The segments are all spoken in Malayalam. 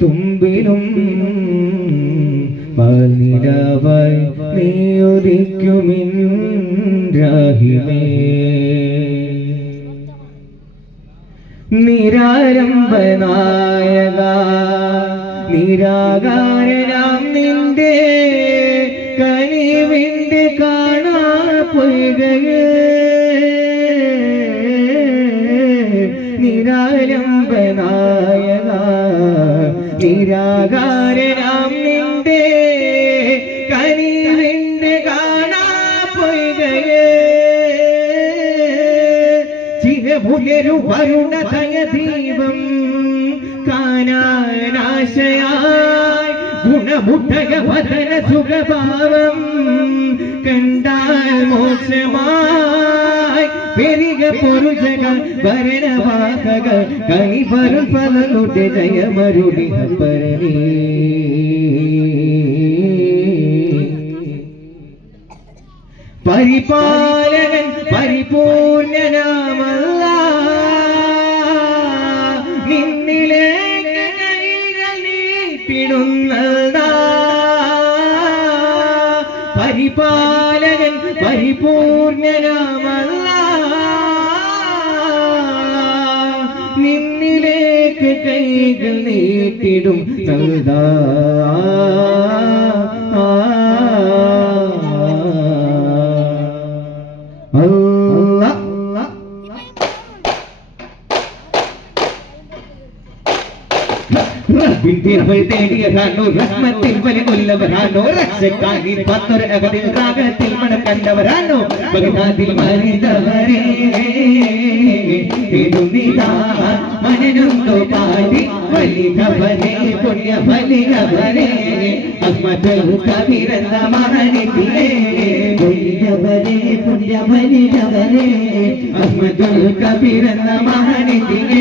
തുമ്പിലും പാൽനിലാവായി നീയൊരിക്കുമിൻരാഹിമേ നിരാരംഭനായക നിരാകാരനാം നിന്റെ കനിവിന്റെ കാണാ പൊയ്കയേ നിരാലംബനായക നിരാകാരനാം നിന്റെ കനിവിന്റെ കാണാ പൊയ്കയേ ചിരമുയരു വരുണതയ ദീപം കാണാനാശയായി ഗുണമുട്ടക വദന സുഖഭാവം കണ്ടാൽ മോക്ഷമായി പെരിക പൊരുജക ഭരണവാഹക കണി പരു ഫലനുടെ ജയമരുടി പരണി പരിപാലകൻ പരിപൂർണനാമല്ല നിന്നിലേക്ക് കൈകൾ നീട്ടിടുന്നതാ പരിപാലകൻ പരിപൂർണനാമല്ല നിന്നിലേക്ക് കൈകൾ നീട്ടിടും നൽകാ തേടിയതാണോ റഹ്മത്തിൽ വലിയുള്ളവരാണോ രക്ഷക്കാരി പത്തൊരു അകതിൽ രാഗത്തിൽ മണം കണ്ടവരാണോ ബഗ്ദാദിൽ മരിതവരേ മനനൊന്നു പാടി വലിയവരേ പുണ്യ വലിയവരേ അഹ്മദുൽ കബീർ എന്ന മഹാനിധിയേ വലിയവരേ പുണ്യ വലിയവരേ അഹ്മദുൽ കബീർ എന്ന മഹാനിധിയേ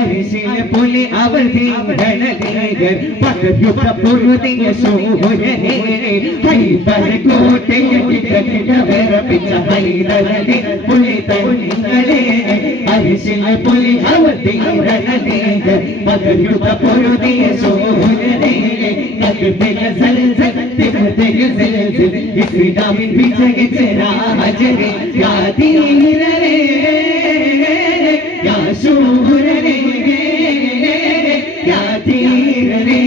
അരിശിലെ പോലെ അവർ ധീരനീകർ പകരുക പൊരുതിയ സൂര്യനേ ഹൈബർ കോട്ടയെ കിടകിടവരപ്പിച്ച ഹൈദരനെ പുലി തന്നിങ്ങളെ അരിശിലെ പോലെ അവർ ധീരനീകർ പകരുക പൊരുതിയ സൂര്യനേ തകർത്തിയ സൽസൽ തികർത്തിയ സൽസൽ ഇസ്ലാമിൻ വിജയിച്ച രാജരേ യാ ധീരരേ യാ ശൂരരേ യാ ധീരരേ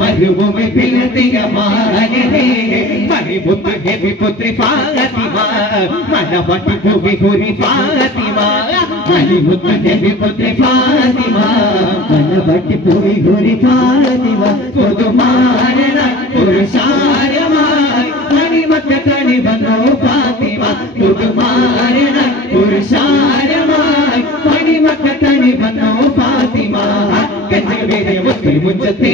മരുഭൂമി പിളർത്തിയ മാനരേ മണിമുത്ത് ഹെവി പുത്രി ഫാത്തിമ മനവട്ടി ഭൂമി ഹുരി ഫാത്തിമ മണിമുത്ത് ഹെവി പുത്രി ഫാത്തിമ മനവട്ടി ഭൂമി ഹുരി ഫാത്തിമ പുതുമാരണ പുരുഷാരമായി മണിമക്ക കണി വന്നോ ഫാത്തിമ പുതുമാരണ പുരുഷാരമായി മണിമക്ക കണി വന്നോ ഫാത്തിമ കഞ്ചകവേദയ മുത്തിൽ മുഞ്ചത്തെ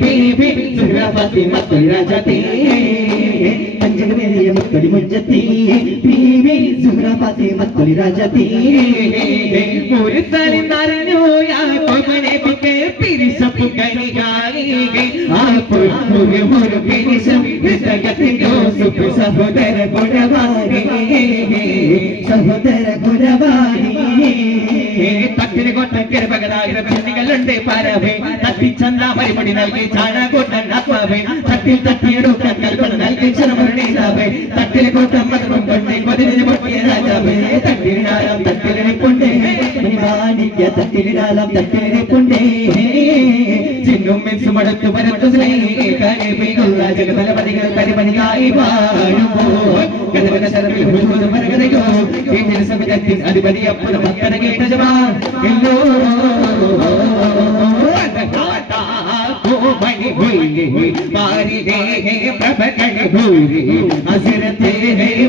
ബീബി സുഹ്ര ഫാത്തിമത്തുൽ രാജത്തെ കഞ്ചകവേദയ മുത്തിൽ മുഞ്ചത്തെ ബീബി സുഹ്ര ഫാത്തിമത്തുൽ രാജത്തെ മുർസലിൻ നരനോ യാക്കോബനെ ബിക്കെ പിരിശപ്പു കനികായി ആപ്പു മുരു പിരിശം ഹൃദയത്തിൽ യോസുഫ് സഹോദര ഗുണവാരി സഹോദര ഗുണവാരി തട്ടിന് കൊട്ടക്കര പകരായിരം ചെന്നികളുണ്ട് പരവേ തട്ടി ചന്താമരി പടി നൽകി ചാണകൂട്ടൻ ആത്മാവേ തട്ടിൽ തട്ടിയെടുക്കാൻ കൽപ്പന നൽകി ക്ഷണമരണീതാവേ തട്ടിലെ കൂട്ടം മതം കൊണ്ടേ കൊതിരിഞ്ഞ് പൊട്ടിയ രാജാവേ തട്ടിലിനാലാം തട്ടിലിരിപ്പുണ്ടേ മാണിക്യ തട്ടിലിനാലാം തട്ടിലിരിപ്പുണ്ടേ ചിന്നും മെൻസുമടത്തു പരത്തു സ്നേഹികളുള്ള ജഗതലപതികൾ പരിമണിയായി വാഴുമ്പോൾ ഗതവന ശരവിൽ മുഴുവൻ മരകതയോ കേന്ദ്ര സമിതത്തിൻ അധിപതി അപ്പുറം മക്കര കേട്ട ജമാ എല്ലോ മണി ഭൂരി പാരിലേ പ്രഭകണ ഭൂരി അസിരത്തെ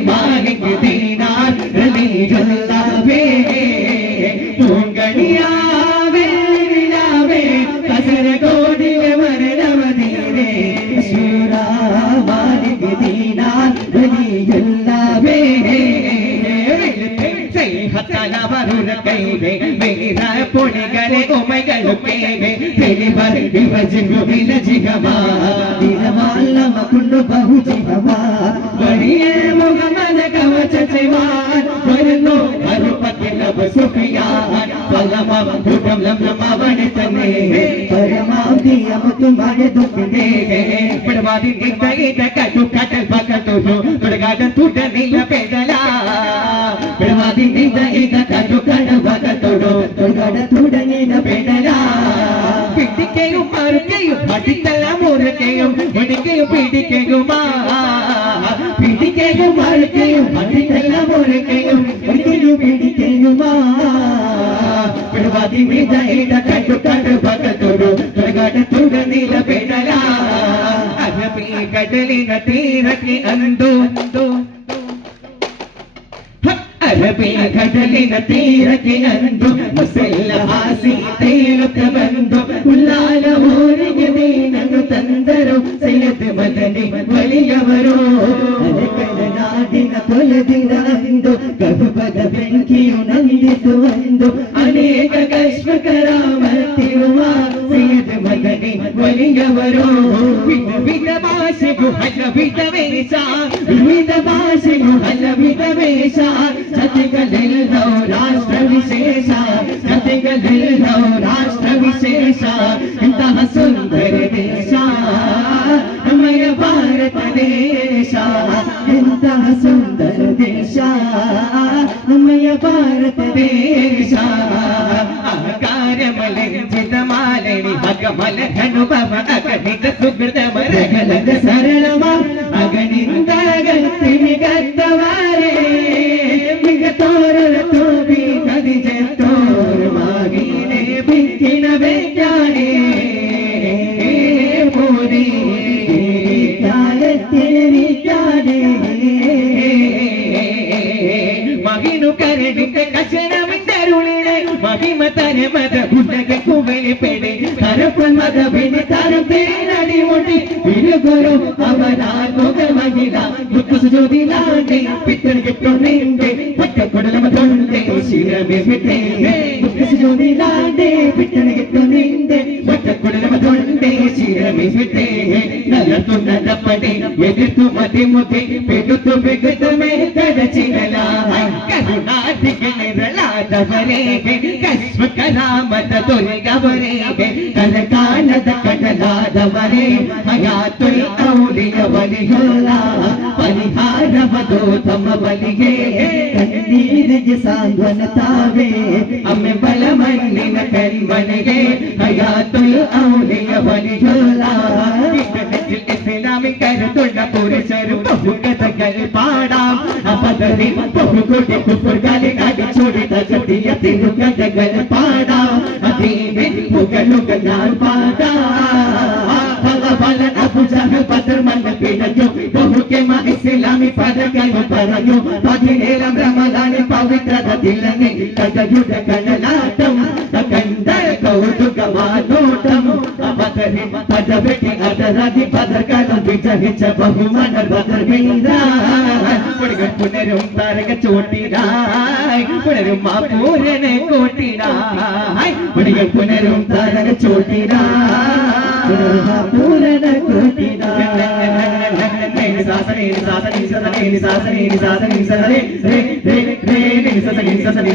മാലിക് ദീനാർ റലീജുല്ലാവേ പൂങ്കണിയാവേ നിലാവേ കസരഗോഡിലെ മരണവതീരേ ശൂരാ മാലിക് ദീനാർ റലീജുല്ലാവേ मेरा पुण्य करे उमगल के तेरी बार विभजन विलजिगमा दिलमाल मकुंड बहु जिगमा बड़िए ചച്ചവാൻ വരുന്നു അറുപത്തിൽ സുഫിയാൻ ഫലമാം കൂട്ടം ലംലമാവനെ തന്നെ പരമാവധി അമുത്തുമായ ദുഃഖിന്റെ പരമാവധി നിൽക്കയിട്ട കട്ടു കട്ടൽ പക്കത്തു തുടകാട്ടം തുടങ്ങില്ല പെടല പരമാവധി നിൽക്കയിട്ട കട്ടു കടൽ പക്കത്തോടു തുടകാട്ട തുടങ്ങില്ല പെടല പിടിക്കയും മറുകയും അടിത്തല്ലാം മുറുകയും മടിക്കയും പിടിക്കയുമാ പിടിക്കയും മറുകയും അടിത്തല്ലാം മുറുകയും ഒരിക്കലും പിടിക്കയുമാ പിടവാതി മീത ഇട കണ്ടു കണ്ടു പക്കത്തോടു തുടകാട്ട തുടങ്ങില്ല പെടല അറബി കടലിന തീരക്കി അന്തു അറബി കടലിന തീരക്കി അന്തു മുസല്ല ഹാസി തേലുക ബന്ധു ഉല്ലാല ഓരിಗೆ ನೀನನ್ನು ತಂದರು ಸೈಯದ್ ಮದನಿ വലിയവരോ ಅರಕನ ನಾಡಿನ ಕೊಲದಿನ ಅಂದು ಗರ್ಭದ ಬೆಂಕಿಯು ನಂದಿತು ಅಂದು ಅನೇಕ ಕಶ್ಮ ಕರಾಮತ್ತಿರುವ ಸೈಯದ್ ಮದನಿ വലിയവരോ ವಿಧ ಭಾಷೆಗೂ ಹಲವಿಧ ವೇಷ ವಿವಿಧ ಭಾಷೆಗೂ ಹಲವಿಧ ವೇಷ ಕಥೆಗಳೆಲ್ಲವೂ ರಾಷ್ಟ್ರ ವಿಶೇಷ ಕಥೆಗಳೆಲ್ಲವೂ ರಾಷ್ಟ್ರ ವಿಶೇಷ ಇಂತಹ ಸುಂದರ ದೇಶ ನಮ್ಮಯ ಭಾರತ ದೇಶ ಇಂತಹ ಸುಂದರ ದೇಶ ನಮ್ಮಯ ಭಾರತ ದೇಶ ಕಾರ್ಯಮಲಂಚಿತ ಮಾಲಣಿ ಅಗಮಲ ಅನುಭವ ಅಗಣಿತ ಸುಕೃತ ಮರಗಲದ ಸರಳವ ಅಗಣಿಂದ ಗತ್ತಿ ಮಿಗತ್ತವಾರೇ ಮಿಗತೋರರ ತೋಬಿ ಕದಿಜ ತೋರವಾಗಿನೇ ಬಿಕ್ಕಿನ ಬೆಕ್ಕಾಣೆ ಪೂರಿ ಕಾಲತ್ತೇರಿಕಾಣೆ ಮಗಿನು ಕರಡಿಕ ಕಚನವಿಂದರುಳಿನೆ ಮಹಿಮ ತರೆ ಮದ ಗುಡ್ಡಗೆ ಕುವೆಲಿ ಪೆಡೆ ಕರಪಲ್ ಮದ ಬೆನೆ ತರಪೆ ನಡಿ ಒಡಿ ಬಿರುಗುರು ಅವರ ಗೊಗ ಮಗಿಲ ಮುತ್ತು ಜೋದಿಲಾಂಡೆ ಪಿತ್ತರಿಗೆ ತೊಂದೆ ಪಟ್ಟ ಕೊಡಲ ಮದೊಂದೆ ಶಿರಮೆ ಬಿಟ್ಟೆ ಮುತ್ತು ಜೋದಿಲಾಂಡೆ ಪಿತ್ತರಿಗೆ ತೊಂದೆ ಪಟ್ಟ ಕೊಡಲ ಮದೊಂದೆ ಶಿರಮೆ ಬಿಟ್ಟೆ ನಲತು ನದಪಡೆ ಎದಿರ್ತು ಮದೆ ಮುದೆ ಬೆಗುತ್ತು ಬೆಗುತ್ತು ಮೇ ಕಡಚಿಗಲ ಕರುಣಾದಿಗೆ ನೆರಳಾದವರೆಗೆ ಕಶ್ಮ ಕರಾಮದ ದೊರೆಗವರೆಗೆ ಕನಕಾನದ ಕಡಲಾದವರೇ ಹಯಾತುಲ್ ಔಲಿಯ ಬಲಿಯಲ್ಲ ಪರಿಹಾರವದು ತಮ್ಮ ಬಲಿಗೆ ಕಣ್ಣೀರಿಗೆ ಸಾಂತ್ವನ ತಾವೇ ಅಮ್ಮೆ ಬಲ ಮಣ್ಣಿನ ಕಣ್ಮನೆಗೆ ಹಯಾತುಲ್ ಔಲಿಯ ಬಲಿಯಲ್ಲ ಇಸ್ಲಾಮಿ ಕರುತುಳ್ಳ ಪುರುಷರು ಬಹುಕಥಗಳು ಪಾಡಾಂ ಅಪದರಿ ಬಹುಕೋಟಿ ಕುಪ್ಪುರ್ಗಾಲಿ ಗಾಡಿ ಚೂಡಿದ ಜೊತೆಯ ತಿರುಗದಗಳು ಪಾಡಾಂ ಅದೇವೆ ಪುಗಳುಗ ನಾಲ್ ಪಾಡಾ ಭಗವಾನ್ ಅಬು ಜಹಲ್ ಬದರ್ ಮನ್ನ ಪಿಡಯೋ ಬಹುಕೆ ಮಾ ಇಸ್ಲಾಮಿ ಪದಗಳು ಪರಯೋ ಪದಿನೇಳಂ ರಮಲಾನಿ ಪವಿತ್ರದ ದಿಲನೆ ಕದಯುಡ ಕಣಲಾಟಂ ಕಂಡ ಕೌತುಕ ಮಾನೋಟಂ ಅಪದರಿ ಪದವೆಟಿ ಅದರದಿ പദർക്കാലം വിജയിച്ച ബഹുമാന ബദർ വീരാൻ പുനരും താരക ചോട്ടിടായി പുനരും ആ പൂരനെ കോട്ടിടായി പുനരും താരക ചോട്ടിടായി പൂരനെ കോട്ടിടായി സാസനെ സാസനെ സാസനെ സാസനെ സാസനെ സാസനെ